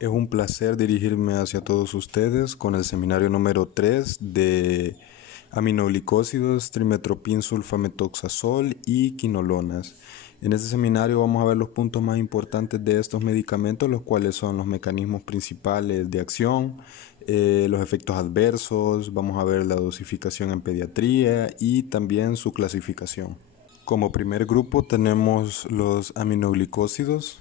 Es un placer dirigirme hacia todos ustedes con el seminario número 3 de aminoglicósidos, trimetropinsulfametoxazol y quinolonas. En este seminario vamos a ver los puntos más importantes de estos medicamentos, los cuales son los mecanismos principales de acción, los efectos adversos, vamos a ver la dosificación en pediatría y también su clasificación. Como primer grupo tenemos los aminoglicósidos,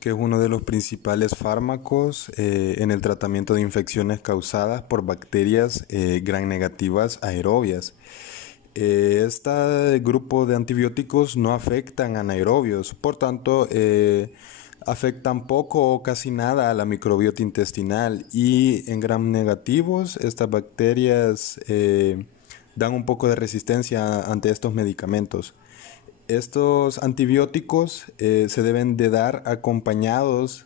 que es uno de los principales fármacos en el tratamiento de infecciones causadas por bacterias gram negativas aerobias. Este grupo de antibióticos no afectan a anaerobios, por tanto afectan poco o casi nada a la microbiota intestinal, y en gram negativos estas bacterias dan un poco de resistencia ante estos medicamentos. Estos antibióticos se deben de dar acompañados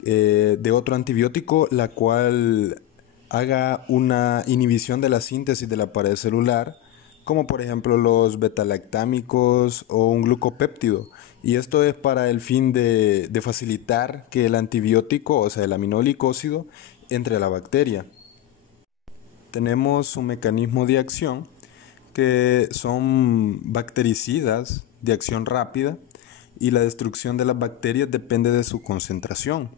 de otro antibiótico, la cual haga una inhibición de la síntesis de la pared celular, como por ejemplo los betalactámicos o un glucopéptido. Y esto es para el fin de facilitar que el antibiótico, o sea el aminoglicósido, entre a la bacteria. Tenemos su mecanismo de acción, que son bactericidas de acción rápida, y la destrucción de las bacterias depende de su concentración.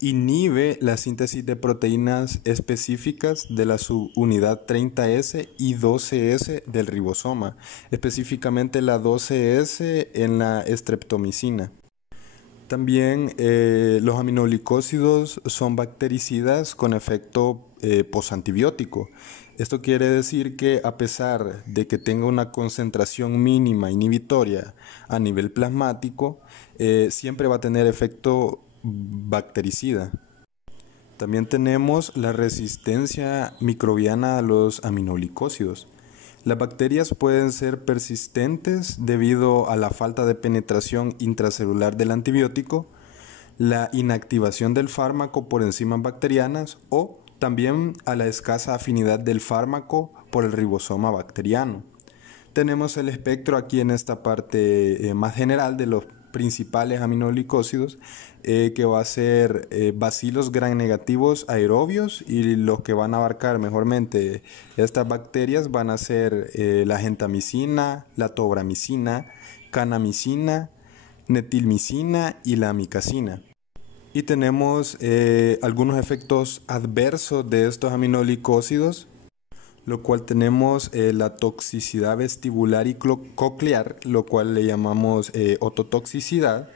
Inhibe la síntesis de proteínas específicas de la subunidad 30S y 12S del ribosoma, específicamente la 12S en la estreptomicina. También los aminoglicósidos son bactericidas con efecto posantibiótico. Esto quiere decir que a pesar de que tenga una concentración mínima inhibitoria a nivel plasmático, siempre va a tener efecto bactericida. También tenemos la resistencia microbiana a los aminoglicósidos. Las bacterias pueden ser persistentes debido a la falta de penetración intracelular del antibiótico, la inactivación del fármaco por enzimas bacterianas o también a la escasa afinidad del fármaco por el ribosoma bacteriano. Tenemos el espectro aquí en esta parte más general de los principales aminoglicósidos, que va a ser bacilos gram negativos aerobios, y los que van a abarcar mejormente estas bacterias van a ser la gentamicina, la tobramicina, kanamicina, netilmicina y la amicacina. Y tenemos algunos efectos adversos de estos aminoglicósidos, lo cual tenemos la toxicidad vestibular y coclear, lo cual le llamamos ototoxicidad,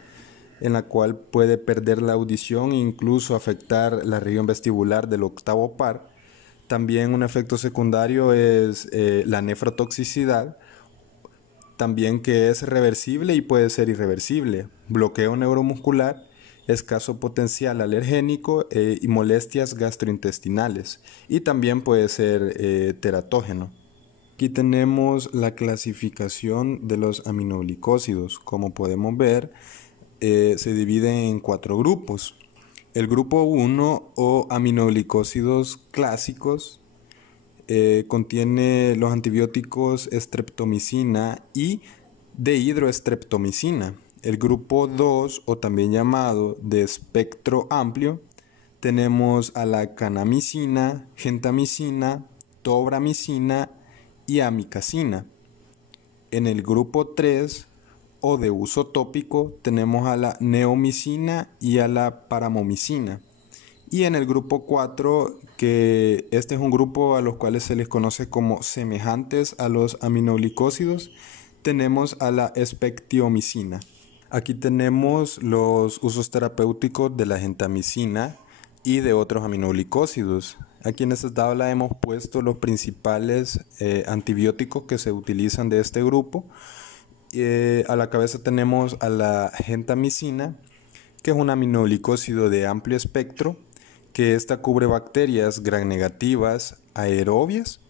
en la cual puede perder la audición e incluso afectar la región vestibular del octavo par. También un efecto secundario es la nefrotoxicidad, también, que es reversible y puede ser irreversible, bloqueo neuromuscular, escaso potencial alergénico y molestias gastrointestinales, y también puede ser teratógeno. Aquí tenemos la clasificación de los aminoglicósidos. Como podemos ver, se divide en 4 grupos. El grupo 1 o aminoglicósidos clásicos contiene los antibióticos estreptomicina y dehidroestreptomicina. El grupo 2, o también llamado de espectro amplio, tenemos a la kanamicina, gentamicina, tobramicina y amicacina. En el grupo 3, o de uso tópico, tenemos a la neomicina y a la paramomicina. Y en el grupo 4, que este es un grupo a los cuales se les conoce como semejantes a los aminoglicósidos, tenemos a la espectiomicina. Aquí tenemos los usos terapéuticos de la gentamicina y de otros aminoglicósidos. Aquí en esta tabla hemos puesto los principales antibióticos que se utilizan de este grupo. A la cabeza tenemos a la gentamicina, que es un aminoglicósido de amplio espectro, que esta cubre bacterias gram negativas aerobias,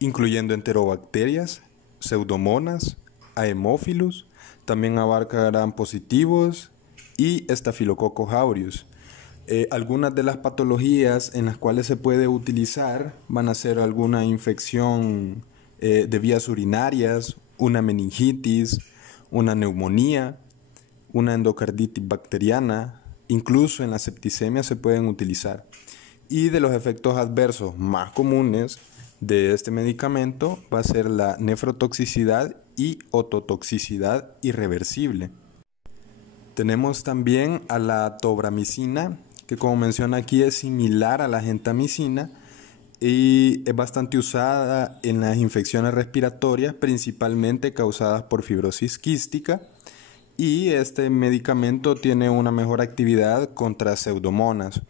incluyendo enterobacterias, pseudomonas, haemophilus, también abarca gram positivos y Staphylococcus aureus. Algunas de las patologías en las cuales se puede utilizar van a ser alguna infección de vías urinarias, una meningitis, una neumonía, una endocarditis bacteriana, incluso en la septicemia se pueden utilizar. Y de los efectos adversos más comunes de este medicamento va a ser la nefrotoxicidad y ototoxicidad irreversible. Tenemos también a la tobramicina, que como menciona aquí es similar a la gentamicina y es bastante usada en las infecciones respiratorias, principalmente causadas por fibrosis quística. Y este medicamento tiene una mejor actividad contra pseudomonas.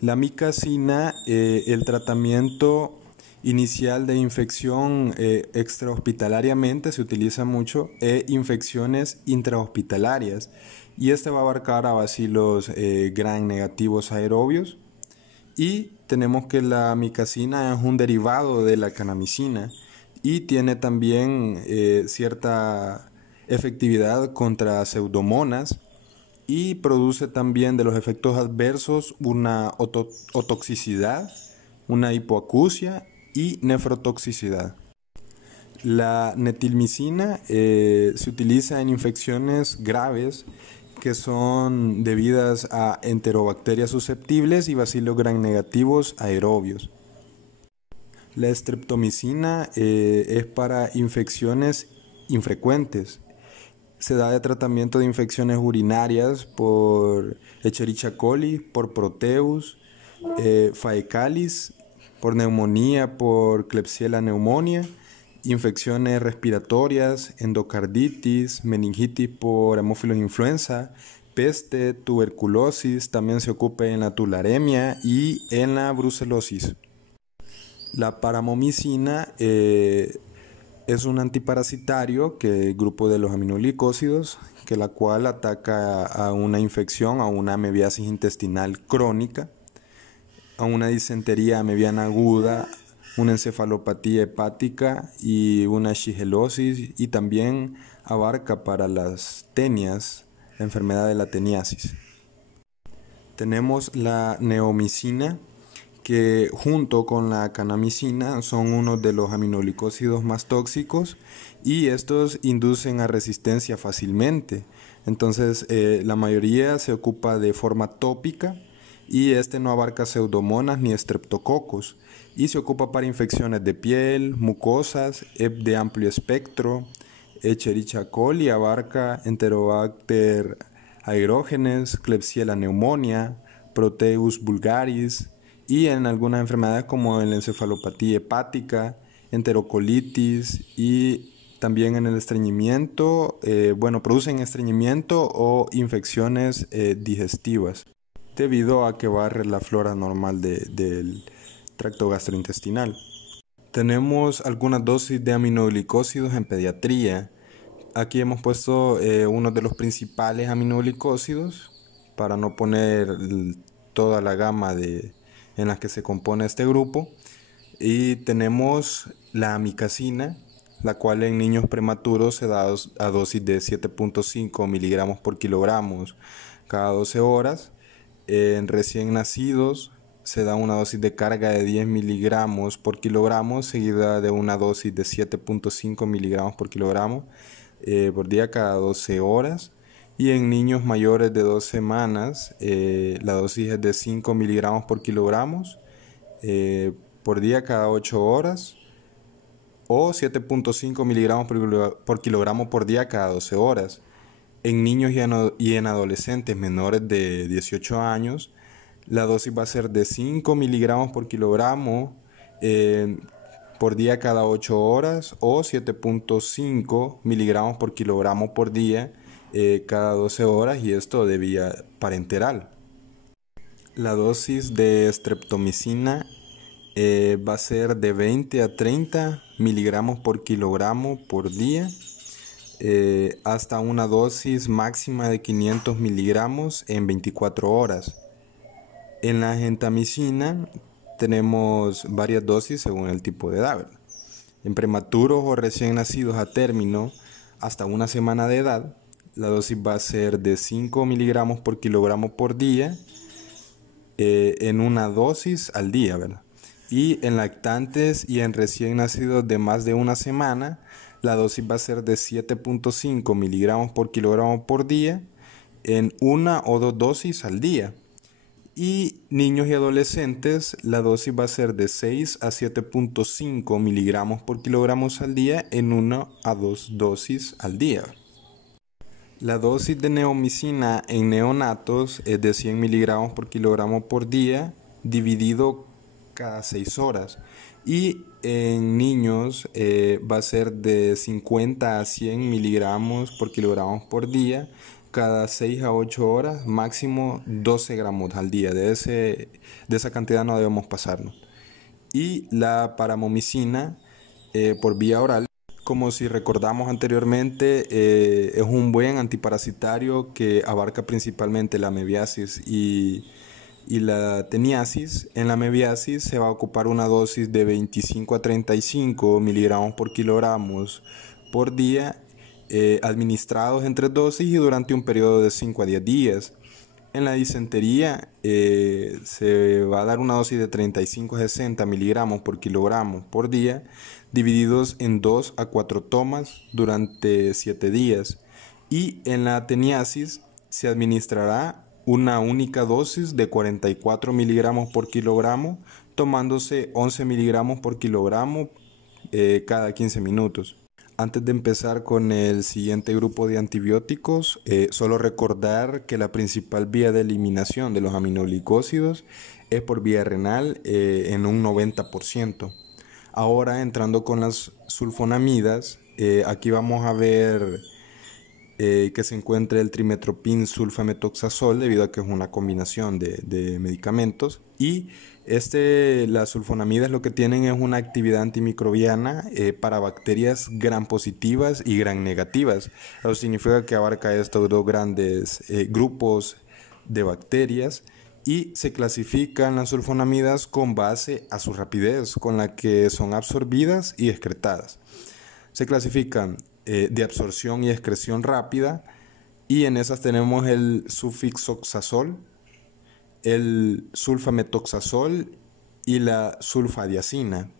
La micacina, el tratamiento inicial de infección extrahospitalariamente se utiliza mucho infecciones intrahospitalarias y este va a abarcar a bacilos gram negativos aerobios. Y tenemos que la micacina es un derivado de la kanamicina y tiene también cierta efectividad contra pseudomonas y produce también de los efectos adversos una otoxicidad, una hipoacusia y nefrotoxicidad. La netilmicina se utiliza en infecciones graves que son debidas a enterobacterias susceptibles y bacilos gram negativos aerobios. La streptomicina es para infecciones infrecuentes. Se da de tratamiento de infecciones urinarias por Escherichia coli, por Proteus, Faecalis, por neumonía, por Klebsiella pneumonia, infecciones respiratorias, endocarditis, meningitis por Haemophilus influenza, peste, tuberculosis, también se ocupa en la tularemia y en la brucelosis. La paramomicina es un antiparasitario que el grupo de los aminoglicósidos, que la cual ataca a una infección, a una amebiasis intestinal crónica, a una disentería amebiana aguda, una encefalopatía hepática y una shigelosis, y también abarca para las tenias, la enfermedad de la teniasis. Tenemos la neomicina, que junto con la kanamicina son uno de los aminoglicósidos más tóxicos y estos inducen a resistencia fácilmente. Entonces la mayoría se ocupa de forma tópica y este no abarca pseudomonas ni estreptococos y se ocupa para infecciones de piel, mucosas, de amplio espectro. Escherichia coli abarca Enterobacter aerógenes, Klebsiella pneumonia, Proteus vulgaris, y en algunas enfermedades como en la encefalopatía hepática, enterocolitis y también en el estreñimiento, producen estreñimiento o infecciones digestivas debido a que barre la flora normal del tracto gastrointestinal. Tenemos algunas dosis de aminoglicósidos en pediatría. Aquí hemos puesto uno de los principales aminoglicósidos para no poner toda la gama en la que se compone este grupo. Y tenemos la amicacina, la cual en niños prematuros se da a dosis de 7.5 miligramos por kilogramos cada 12 horas. En recién nacidos se da una dosis de carga de 10 miligramos por kilogramo, seguida de una dosis de 7.5 miligramos por kilogramo por día cada 12 horas. Y en niños mayores de 2 semanas, la dosis es de 5 miligramos por kilogramos por día cada 8 horas o 7.5 miligramos por kilogramo por día cada 12 horas. En niños y en adolescentes menores de 18 años, la dosis va a ser de 5 miligramos por kilogramo por día cada 8 horas o 7.5 miligramos por kilogramo por día cada 12 horas, y esto de vía parenteral. La dosis de streptomicina va a ser de 20 a 30 miligramos por kilogramo por día, hasta una dosis máxima de 500 miligramos en 24 horas. En la gentamicina tenemos varias dosis según el tipo de edad, ¿verdad? En prematuros o recién nacidos a término hasta una semana de edad, la dosis va a ser de 5 miligramos por kilogramo por día en una dosis al día, ¿verdad? Y en lactantes y en recién nacidos de más de una semana, la dosis va a ser de 7.5 miligramos por kilogramo por día en 1 o 2 dosis al día. Y niños y adolescentes, la dosis va a ser de 6 a 7.5 miligramos por kilogramo al día en 1 a 2 dosis al día. La dosis de neomicina en neonatos es de 100 miligramos por kilogramo por día, dividido cada 6 horas. Y en niños va a ser de 50 a 100 miligramos por kilogramo por día, cada 6 a 8 horas, máximo 12 gramos al día. De esa cantidad no debemos pasarnos. Y la paramomicina por vía oral, como si recordamos anteriormente, es un buen antiparasitario que abarca principalmente la mebiasis y la teniasis. En la mebiasis se va a ocupar una dosis de 25 a 35 miligramos por kilogramos por día, administrados en 3 dosis y durante un periodo de 5 a 10 días. En la disentería se va a dar una dosis de 35 a 60 miligramos por kilogramo por día, divididos en 2 a 4 tomas durante 7 días. Y en la teniasis se administrará una única dosis de 44 miligramos por kilogramo, tomándose 11 miligramos por kilogramo cada 15 minutos. Antes de empezar con el siguiente grupo de antibióticos, solo recordar que la principal vía de eliminación de los aminoglicósidos es por vía renal en un 90%. Ahora entrando con las sulfonamidas, aquí vamos a ver que se encuentra el trimetopin sulfametoxazol, debido a que es una combinación de medicamentos. Y las sulfonamidas lo que tienen es una actividad antimicrobiana para bacterias gram positivas y gram negativas. Eso significa que abarca estos dos grandes grupos de bacterias, y se clasifican las sulfonamidas con base a su rapidez con la que son absorbidas y excretadas. Se clasifican de absorción y excreción rápida, y en esas tenemos el sufixoxazol, el sulfametoxazol y la sulfadiazina.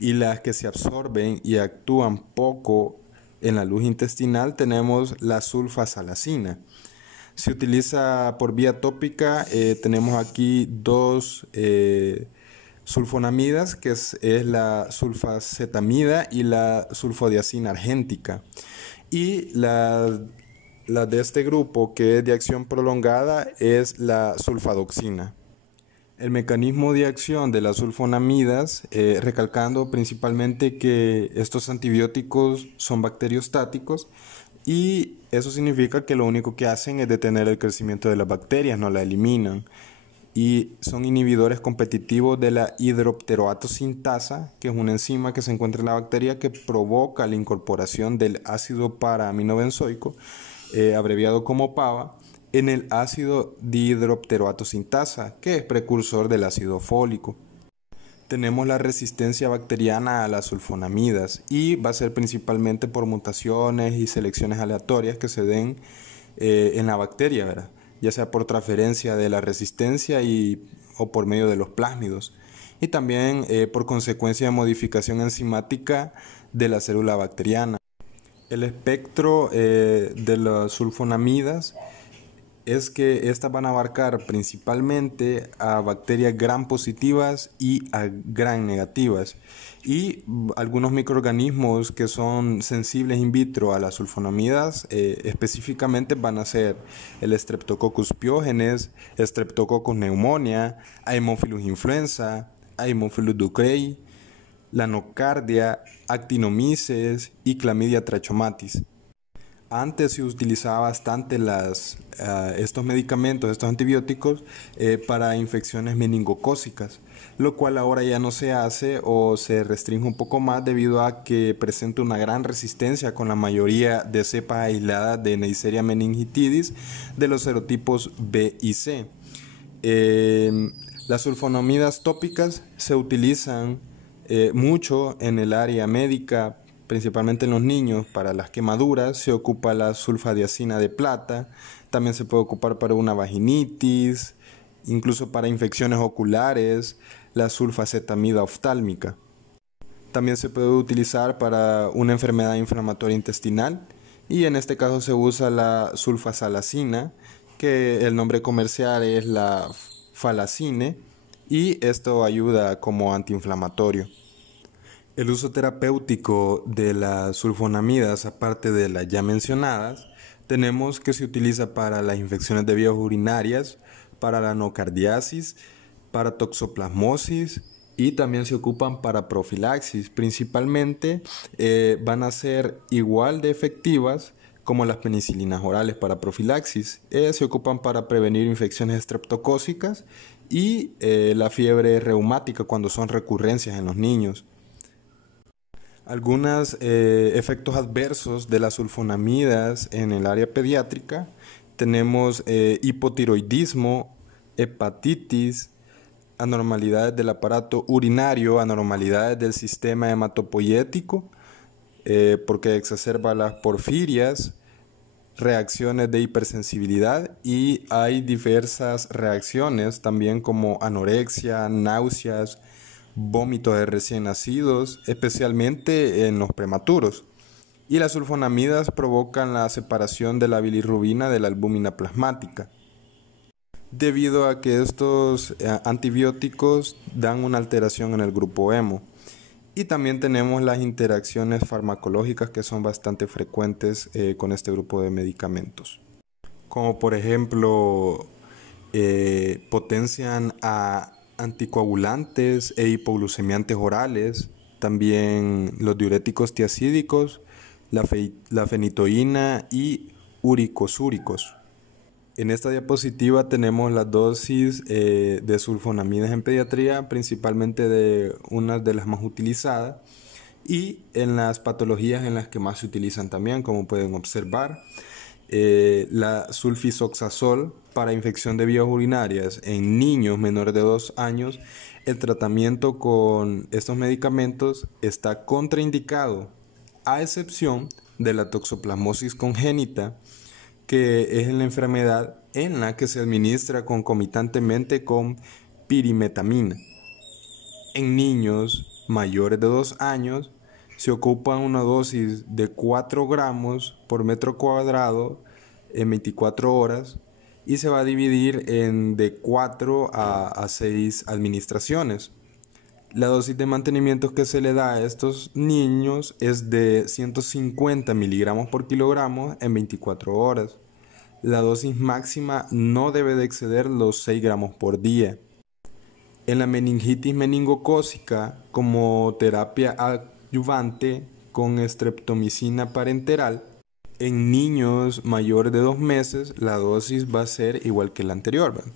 Y las que se absorben y actúan poco en la luz intestinal tenemos la sulfasalacina. Se utiliza por vía tópica, tenemos aquí dos sulfonamidas, que es la sulfacetamida y la sulfodiazina argéntica. Y la de este grupo, que es de acción prolongada, es la sulfadoxina. El mecanismo de acción de las sulfonamidas, recalcando principalmente que estos antibióticos son bacteriostáticos, y eso significa que lo único que hacen es detener el crecimiento de las bacterias, no la eliminan. Y son inhibidores competitivos de la hidropteroato sintasa, que es una enzima que se encuentra en la bacteria que provoca la incorporación del ácido para-aminobenzoico, abreviado como PABA, en el ácido dihidropteroato sintasa, que es precursor del ácido fólico. Tenemos la resistencia bacteriana a las sulfonamidas, y va a ser principalmente por mutaciones y selecciones aleatorias que se den en la bacteria, ¿verdad? Ya sea por transferencia de la resistencia o por medio de los plásmidos, y también por consecuencia de modificación enzimática de la célula bacteriana. El espectro de las sulfonamidas es que estas van a abarcar principalmente a bacterias gram positivas y a gram negativas, y algunos microorganismos que son sensibles in vitro a las sulfonamidas, específicamente van a ser el Streptococcus pyogenes, Streptococcus pneumonia, Haemophilus influenza, Haemophilus ducreyi, la nocardia, Actinomyces y Chlamydia trachomatis. Antes se utilizaba bastante estos medicamentos, estos antibióticos, para infecciones meningocócicas, lo cual ahora ya no se hace o se restringe un poco más debido a que presenta una gran resistencia con la mayoría de cepas aisladas de Neisseria meningitidis de los serotipos B y C. Las sulfonamidas tópicas se utilizan mucho en el área médica, principalmente en los niños. Para las quemaduras se ocupa la sulfadiazina de plata, también se puede ocupar para una vaginitis, incluso para infecciones oculares, la sulfacetamida oftálmica. También se puede utilizar para una enfermedad inflamatoria intestinal, y en este caso se usa la sulfasalacina, que el nombre comercial es la Falacine y esto ayuda como antiinflamatorio. El uso terapéutico de las sulfonamidas, aparte de las ya mencionadas, tenemos que se utiliza para las infecciones de vías urinarias, para la nocardiasis, para toxoplasmosis y también se ocupan para profilaxis. Principalmente van a ser igual de efectivas como las penicilinas orales para profilaxis. Se ocupan para prevenir infecciones estreptocócicas y la fiebre reumática cuando son recurrencias en los niños. Algunos efectos adversos de las sulfonamidas en el área pediátrica tenemos hipotiroidismo, hepatitis, anormalidades del aparato urinario, anormalidades del sistema hematopoyético, porque exacerba las porfirias, reacciones de hipersensibilidad y hay diversas reacciones también como anorexia, náuseas, vómitos de recién nacidos, especialmente en los prematuros. Y las sulfonamidas provocan la separación de la bilirrubina de la albúmina plasmática, debido a que estos antibióticos dan una alteración en el grupo hemo. Y también tenemos las interacciones farmacológicas que son bastante frecuentes con este grupo de medicamentos, como por ejemplo potencian a anticoagulantes e hipoglucemiantes orales, también los diuréticos tiacídicos, la fenitoína y uricosúricos. En esta diapositiva tenemos las dosis de sulfonamidas en pediatría, principalmente de una de las más utilizadas y en las patologías en las que más se utilizan también, como pueden observar. La sulfisoxazol para infección de vías urinarias en niños menores de 2 años. El tratamiento con estos medicamentos está contraindicado, a excepción de la toxoplasmosis congénita, que es la enfermedad en la que se administra concomitantemente con pirimetamina. En niños mayores de 2 años se ocupa una dosis de 4 gramos por metro cuadrado en 24 horas y se va a dividir en de 4 a 6 administraciones. La dosis de mantenimiento que se le da a estos niños es de 150 miligramos por kilogramo en 24 horas. La dosis máxima no debe de exceder los 6 gramos por día. En la meningitis meningocócica, como terapia adyuvante con streptomicina parenteral, en niños mayores de 2 meses la dosis va a ser igual que la anterior, ¿verdad?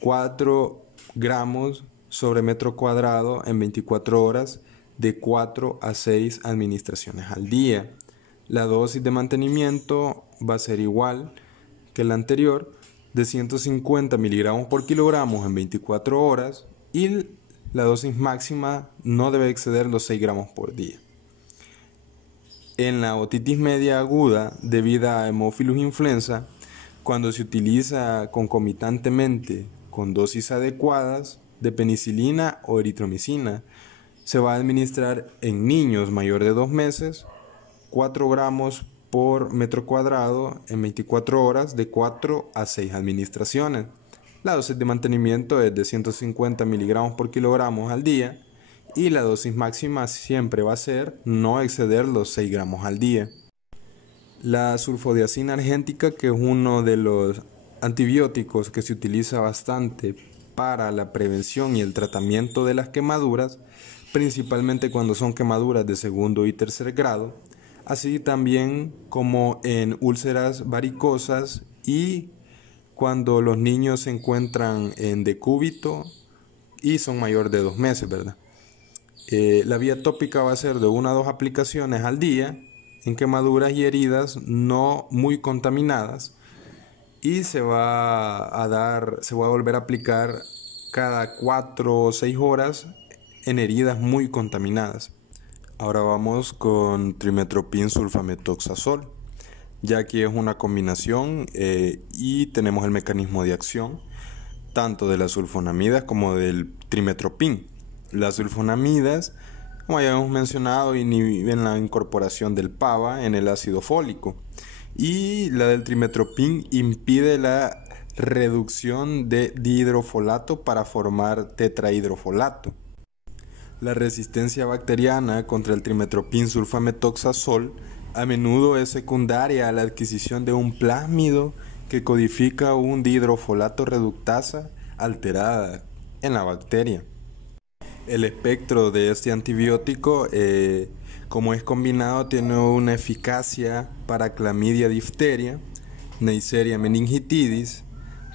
4 gramos sobre metro cuadrado en 24 horas de 4 a 6 administraciones al día. La dosis de mantenimiento va a ser igual que la anterior, de 150 miligramos por kilogramo en 24 horas y la dosis máxima no debe exceder los 6 gramos por día. En la otitis media aguda debida a Haemophilus influenza, cuando se utiliza concomitantemente con dosis adecuadas de penicilina o eritromicina, se va a administrar en niños mayores de 2 meses 4 gramos por metro cuadrado en 24 horas de 4 a 6 administraciones. La dosis de mantenimiento es de 150 miligramos por kilogramo al día y la dosis máxima siempre va a ser no exceder los 6 gramos al día. La sulfodiazina argéntica, que es uno de los antibióticos que se utiliza bastante para la prevención y el tratamiento de las quemaduras, principalmente cuando son quemaduras de segundo y tercer grado, así también como en úlceras varicosas y cuando los niños se encuentran en decúbito y son mayores de 2 meses, ¿verdad? La vía tópica va a ser de 1 a 2 aplicaciones al día en quemaduras y heridas no muy contaminadas y se va a volver a aplicar cada 4 o 6 horas en heridas muy contaminadas. Ahora vamos con trimetopin sulfametoxazol, ya que es una combinación y tenemos el mecanismo de acción tanto de las sulfonamidas como del trimetopin. Las sulfonamidas, como ya hemos mencionado, inhiben la incorporación del PABA en el ácido fólico y la del trimestopin impide la reducción de dihidrofolato para formar tetrahidrofolato. La resistencia bacteriana contra el trimestopin sulfametoxazol a menudo es secundaria a la adquisición de un plásmido que codifica un dihidrofolato reductasa alterada en la bacteria. El espectro de este antibiótico, como es combinado, tiene una eficacia para clamidia difteria, Neisseria meningitidis,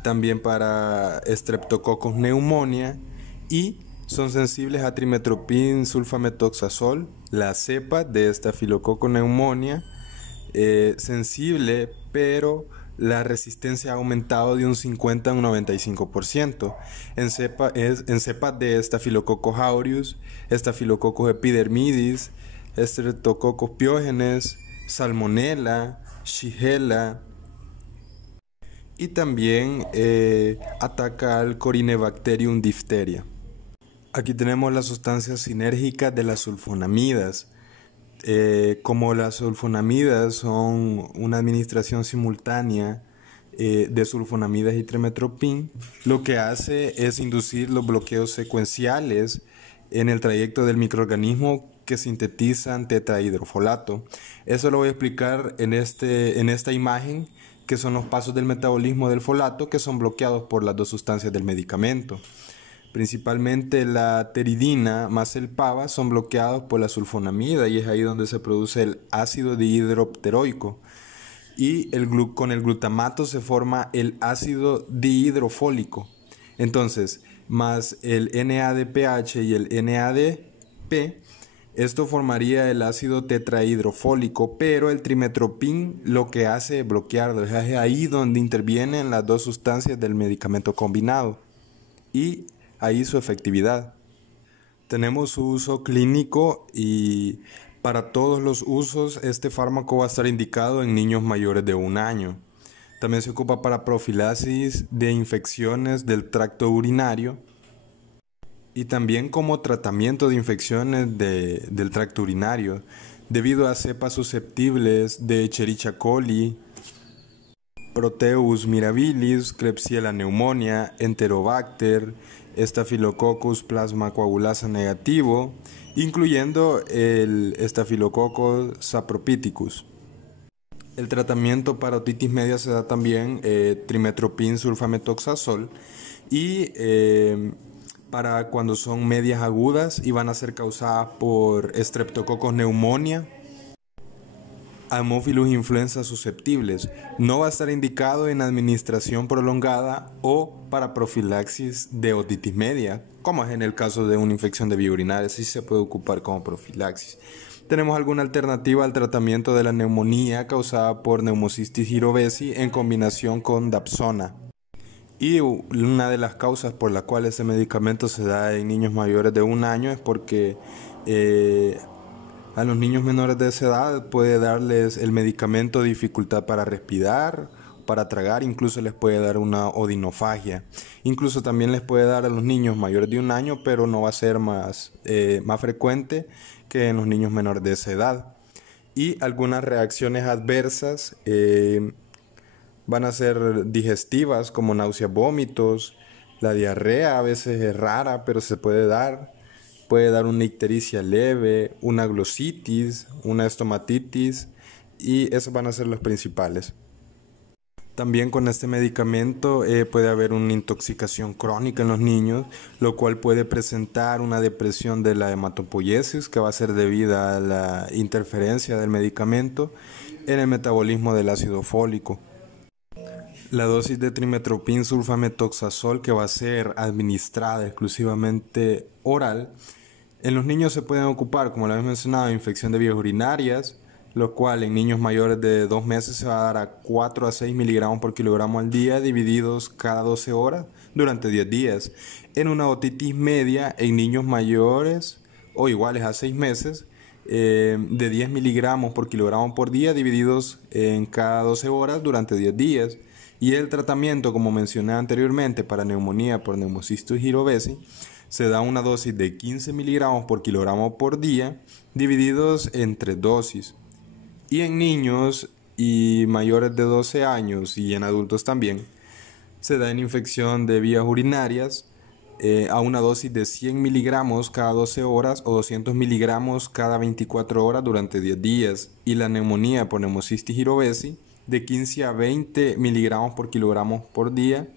también para Streptococcus pneumonia, y son sensibles a trimestopin sulfametoxazol, la cepa de Staphylococcus pneumonia, sensible, pero la resistencia ha aumentado de un 50 a un 95%. En cepas de Staphylococcus aureus, Staphylococcus epidermidis, Streptococcus pyogenes, Salmonella, Shigella, y también ataca al Corynebacterium diphtheria. Aquí tenemos las sustancias sinérgicas de las sulfonamidas. Como las sulfonamidas son una administración simultánea de sulfonamidas y trimestopin, lo que hace es inducir los bloqueos secuenciales en el trayecto del microorganismo que sintetizan tetrahidrofolato. Eso lo voy a explicar en esta imagen, que son los pasos del metabolismo del folato que son bloqueados por las dos sustancias del medicamento. Principalmente la pteridina más el PABA son bloqueados por la sulfonamida, y es ahí donde se produce el ácido dihidropteroico. Y con el glutamato se forma el ácido dihidrofólico. Entonces, más el NADPH y el NADP, esto formaría el ácido tetrahidrofólico, pero el trimestopin lo que hace es bloquearlo. Es ahí donde intervienen las dos sustancias del medicamento combinado y ahí su efectividad. Tenemos su uso clínico, y para todos los usos este fármaco va a estar indicado en niños mayores de 1 año. También se ocupa para profilaxis de infecciones del tracto urinario y también como tratamiento de infecciones del tracto urinario debido a cepas susceptibles de Escherichia coli, Proteus mirabilis, Klebsiella pneumonia, Enterobacter, Staphylococcus plasma coagulasa negativo, incluyendo el Staphylococcus saprophyticus. El tratamiento para otitis media se da también trimestopin sulfametoxazol, y para cuando son medias agudas y van a ser causadas por Streptococcus pneumonia, Haemophilus influenza susceptibles. No va a estar indicado en administración prolongada o para profilaxis de otitis media, como es en el caso de una infección de vía urinaria, sí se puede ocupar como profilaxis. ¿Tenemos alguna alternativa al tratamiento de la neumonía causada por Pneumocystis jirovesi en combinación con Dapsona? Y una de las causas por la cual este medicamento se da en niños mayores de 1 año es porque a los niños menores de esa edad puede darles el medicamento dificultad para respirar, para tragar, incluso les puede dar una odinofagia. Incluso también les puede dar a los niños mayores de 1 año, pero no va a ser más frecuente que en los niños menores de esa edad. Y algunas reacciones adversas van a ser digestivas, como náuseas, vómitos. La diarrea a veces es rara, pero se puede dar. Puede dar una ictericia leve, una glositis, una estomatitis, y esos van a ser los principales. También con este medicamento puede haber una intoxicación crónica en los niños, lo cual puede presentar una depresión de la hematopoiesis, que va a ser debida a la interferencia del medicamento en el metabolismo del ácido fólico. La dosis de trimestopin sulfametoxazol, que va a ser administrada exclusivamente oral, en los niños se pueden ocupar, como lo habéis mencionado, infección de vías urinarias, lo cual en niños mayores de 2 meses se va a dar a 4 a 6 miligramos por kilogramo al día, divididos cada 12 horas durante 10 días. En una otitis media en niños mayores o iguales a 6 meses, de 10 miligramos por kilogramo por día, divididos en cada 12 horas durante 10 días. Y el tratamiento, como mencioné anteriormente, para neumonía por Pneumocystis jirovesi, se da una dosis de 15 miligramos por kilogramo por día, divididos en 3 dosis. Y en niños y mayores de 12 años y en adultos también, se da en infección de vías urinarias a una dosis de 100 miligramos cada 12 horas o 200 miligramos cada 24 horas durante 10 días, y la neumonía por neumocistis jirovesi de 15 a 20 miligramos por kilogramo por día,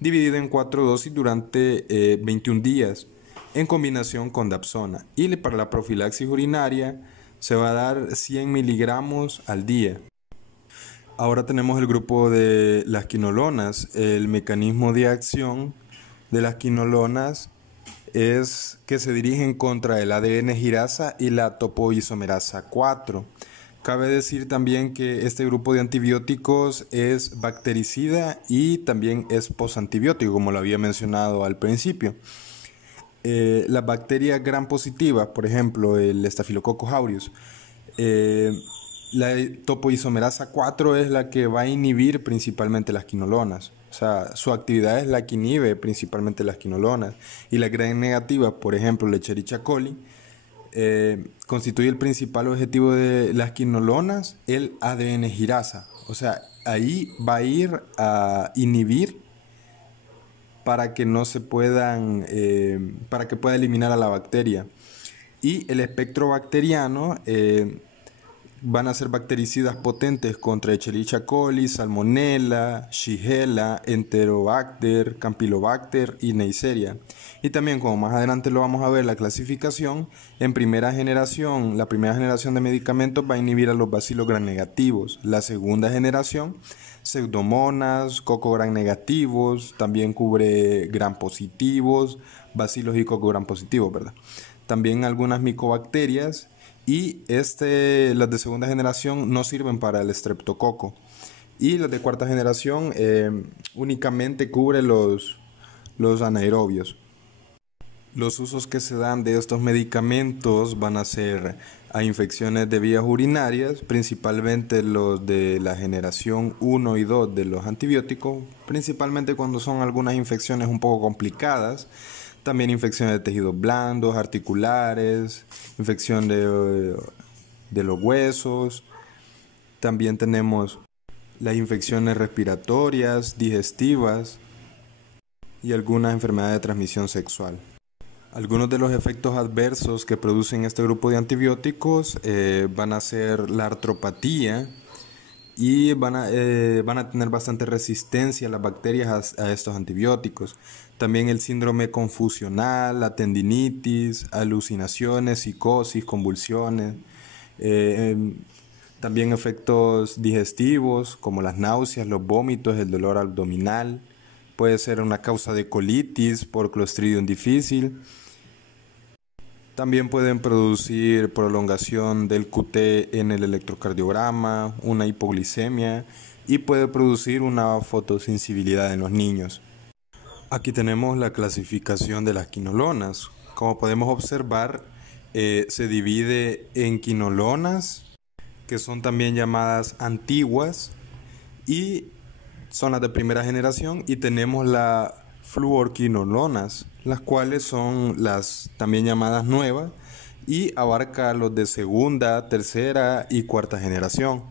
dividido en 4 dosis durante 21 días, en combinación con dapsona. Y para la profilaxis urinaria se va a dar 100 miligramos al día. Ahora tenemos el grupo de las quinolonas. El mecanismo de acción de las quinolonas es que se dirigen contra el ADN girasa y la topoisomerasa 4. Cabe decir también que este grupo de antibióticos es bactericida y también es posantibiótico, como lo había mencionado al principio. Las bacterias gram positivas, por ejemplo, el Staphylococcus aureus, la topoisomerasa 4 es la que va a inhibir principalmente las quinolonas. O sea, su actividad es la que inhibe principalmente las quinolonas. Y la gram negativa, por ejemplo, el Escherichia coli, constituye el principal objetivo de las quinolonas, el ADN girasa. O sea, ahí va a ir a inhibir para que no se puedan, para que pueda eliminar a la bacteria. Y el espectro bacteriano van a ser bactericidas potentes contra Escherichia coli, Salmonella, Shigella, Enterobacter, Campylobacter y Neisseria. Y también, como más adelante lo vamos a ver, la clasificación en primera generación, la primera generación de medicamentos va a inhibir a los bacilos gram negativos. La segunda generación, pseudomonas, coco gram negativos, también cubre gram positivos, bacilos y coco gram positivos, ¿verdad? También algunas micobacterias. Y las de segunda generación no sirven para el estreptococo. Y las de cuarta generación únicamente cubre los anaerobios. Los usos que se dan de estos medicamentos van a ser a infecciones de vías urinarias, principalmente los de la generación 1 y 2 de los antibióticos, principalmente cuando son algunas infecciones un poco complicadas. También infecciones de tejidos blandos, articulares, infección de los huesos. También tenemos las infecciones respiratorias, digestivas y algunas enfermedades de transmisión sexual. Algunos de los efectos adversos que producen este grupo de antibióticos van a ser la artropatía y van a tener bastante resistencia a las bacterias a estos antibióticos. También el síndrome confusional, la tendinitis, alucinaciones, psicosis, convulsiones. También efectos digestivos como las náuseas, los vómitos, el dolor abdominal. Puede ser una causa de colitis por Clostridium difficile. También pueden producir prolongación del QT en el electrocardiograma, una hipoglicemia y puede producir una fotosensibilidad en los niños. Aquí tenemos la clasificación de las quinolonas. Como podemos observar, se divide en quinolonas, que son también llamadas antiguas, y son las de primera generación, y tenemos las fluorquinolonas, las cuales son las también llamadas nuevas y abarca los de segunda, tercera y cuarta generación.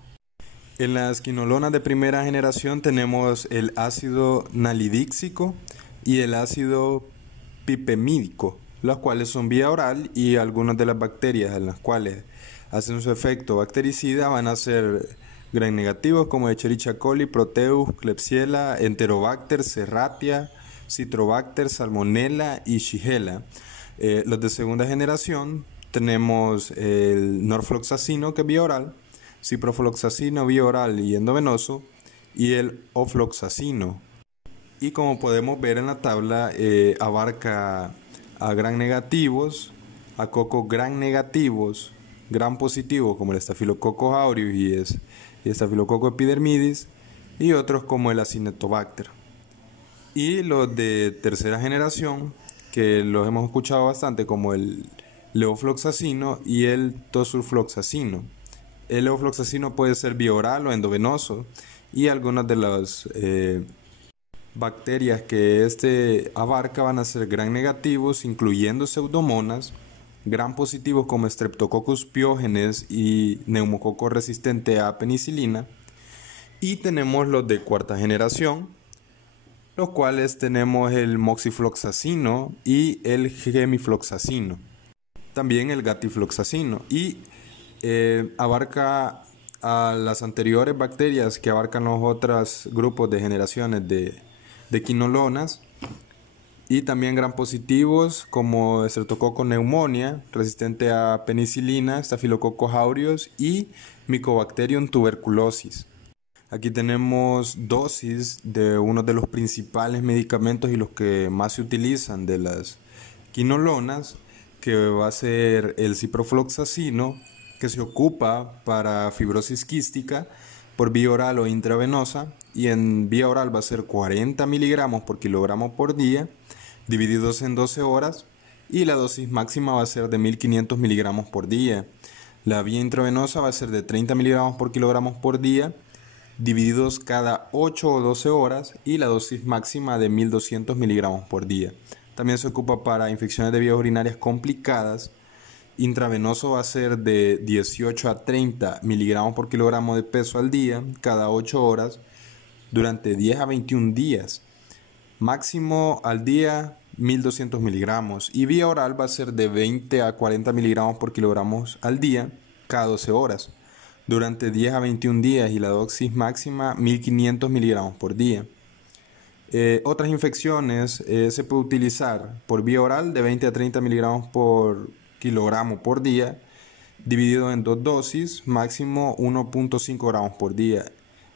En las quinolonas de primera generación tenemos el ácido nalidíxico y el ácido pipemídico, los cuales son vía oral, y algunas de las bacterias en las cuales hacen su efecto bactericida van a ser gram negativos como Escherichia coli, Proteus, Klebsiella, Enterobacter, Serratia, Citrobacter, Salmonella y Shigella. Los de segunda generación tenemos el norfloxacino, que es vía oral, ciprofloxacino vía oral y endovenoso, y el ofloxacino. Y como podemos ver en la tabla, abarca a gram negativos, a coco gram negativos, gram positivos como el Staphylococcus aureus y Staphylococcus epidermidis, y otros como el Acinetobacter. Y los de tercera generación, que los hemos escuchado bastante, como el leofloxacino y el tosulfloxacino. El leofloxacino puede ser vía oral o endovenoso, y algunas de las bacterias que este abarca van a ser gram negativos, incluyendo pseudomonas, gram positivos como Streptococcus pyogenes y neumococo resistente a penicilina, Y tenemos los de cuarta generación, los cuales tenemos el moxifloxacino y el gemifloxacino. También el gatifloxacino. Y abarca a las anteriores bacterias que abarcan los otros grupos de generaciones de quinolonas. Y también gram positivos como Streptococcus pneumoniae, resistente a penicilina, Staphylococcus aureus y Mycobacterium tuberculosis. Aquí tenemos dosis de uno de los principales medicamentos y los que más se utilizan de las quinolonas, que va a ser el ciprofloxacino, que se ocupa para fibrosis quística por vía oral o intravenosa, y en vía oral va a ser 40 miligramos por kilogramo por día, divididos en 12 horas, y la dosis máxima va a ser de 1500 miligramos por día. La vía intravenosa va a ser de 30 miligramos por kilogramo por día, divididos cada 8 o 12 horas, y la dosis máxima de 1200 miligramos por día. También se ocupa para infecciones de vías urinarias complicadas. Intravenoso va a ser de 18 a 30 miligramos por kilogramo de peso al día, cada 8 horas, durante 10 a 21 días. Máximo al día 1200 miligramos. Y vía oral va a ser de 20 a 40 miligramos por kilogramo al día, cada 12 horas, durante 10 a 21 días, y la dosis máxima 1500 miligramos por día. Otras infecciones se puede utilizar por vía oral de 20 a 30 miligramos por kilogramo por día, dividido en 2 dosis, máximo 1.5 gramos por día,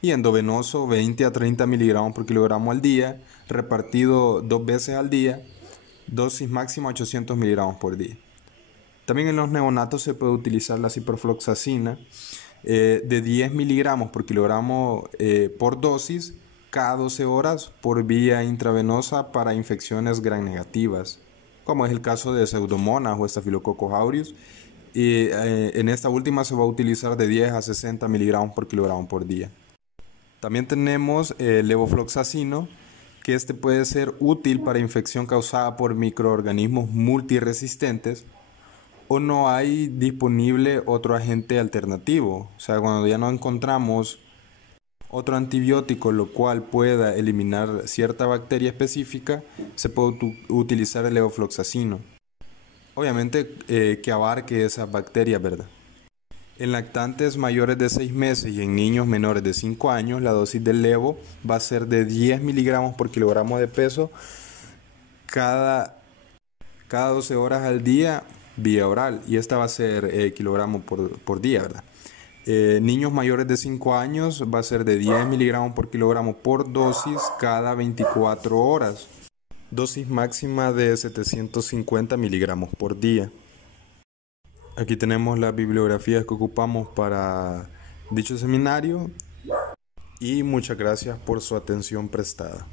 y endovenoso 20 a 30 miligramos por kilogramo al día, repartido 2 veces al día, dosis máxima 800 miligramos por día. También en los neonatos se puede utilizar la ciprofloxacina de 10 miligramos por kilogramo por dosis, cada 12 horas por vía intravenosa para infecciones gram negativas, como es el caso de Pseudomonas o Staphylococcus aureus. Y en esta última se va a utilizar de 10 a 60 miligramos por kilogramo por día. También tenemos el levofloxacino, que este puede ser útil para infección causada por microorganismos multiresistentes, o no hay disponible otro agente alternativo. O sea, cuando ya no encontramos otro antibiótico lo cual pueda eliminar cierta bacteria específica, se puede utilizar el levofloxacino. Obviamente que abarque esas bacterias, ¿verdad? En lactantes mayores de 6 meses y en niños menores de 5 años, la dosis del levo va a ser de 10 miligramos por kilogramo de peso cada 12 horas al día vía oral, y esta va a ser kilogramo por día, ¿verdad? Niños mayores de 5 años va a ser de 10 miligramos por kilogramo por dosis cada 24 horas. Dosis máxima de 750 miligramos por día. Aquí tenemos las bibliografías que ocupamos para dicho seminario y muchas gracias por su atención prestada.